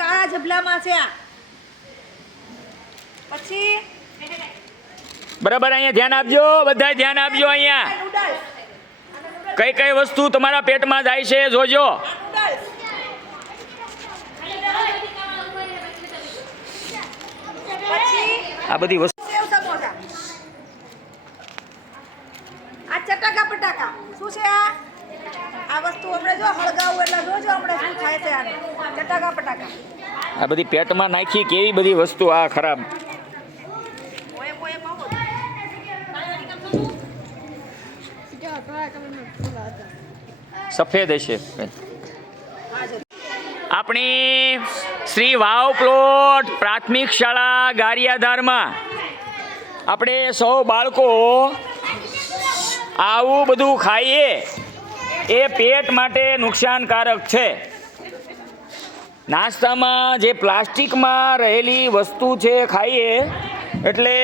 કાળા જબલામાં છે આ પછી બરાબર અહીંયા ધ્યાન આપજો, બધા ધ્યાન આપજો. અહીંયા નૂડલ્સ કઈ કઈ વસ્તુ તમારા પેટમાં જાય છે જોજો. નૂડલ્સ પછી આ બધી વસ્તુ સેવ સમોસા આ ચટાકા પટાકા શું છે આ વસ્તુ આપણે જો હળગાવું એટલે જોજો આપણે શું થાય છે આને ચટાકા પટાકા આ બધી પેટમાં નાખી કેવી બધી વસ્તુ આ ખરાબ. ઓય ઓય મામો સફેદ હશે. હા જો આપણી શ્રી વાવ પ્લોટ પ્રાથમિક શાળા ગારિયાધારમાં આપણે સૌ બાળકો આવું બધું ખાઈએ એ પેટ માટે નુકસાનકારક છે. નાસ્તામાં જે પ્લાસ્ટિકમાં રહેલી વસ્તુ છે ખાઈએ એટલે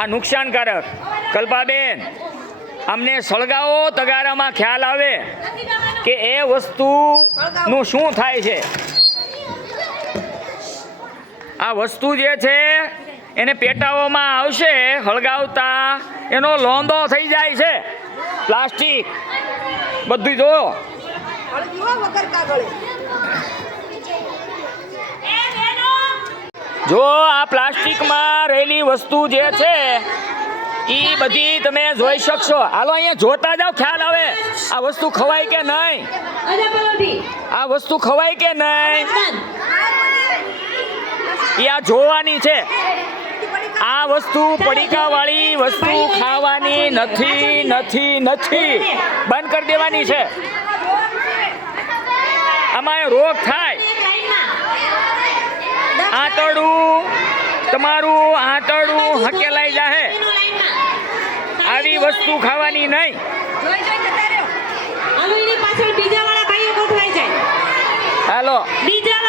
આ નુકસાનકારક. કલ્પાબેન અમને સળગાવો તગારામાં ખ્યાલ આવે કે એ વસ્તુનું શું થાય છે. આ વસ્તુ જે છે એને પેટાવવામાં આવશે, હળગાવતા એનો લોંદો થઈ જાય છે. પ્લાસ્ટિક બધું જો હળગીઓ વગર કાગળે જો આ પ્લાસ્ટિકમાં રહેલી વસ્તુ જે છે એ બધી તમે જોઈ શકશો. હાલો અહીંયા જોતા જાઓ, ખ્યાલ આવે આ વસ્તુ ખવાય કે નહીં, આ વસ્તુ ખવાય કે નહીં એ આ જોવાની છે. આ વસ્તુ પડીકા વાળી વસ્તુ ખાવાની નથી નથી નથી, બંધ કરી દેવાની છે. આમાં રોગ થાય. આંતરડું તમારું આંતરડું હકેલાઈ જાહે. આવી વસ્તુ ખાવાની નહીં. જોઈ જોઈ જતા રહ્યો હાલો એની પાછળ બીજા વાળા ભાઈઓ ગોઠવાઈ જાય. હાલો બીજા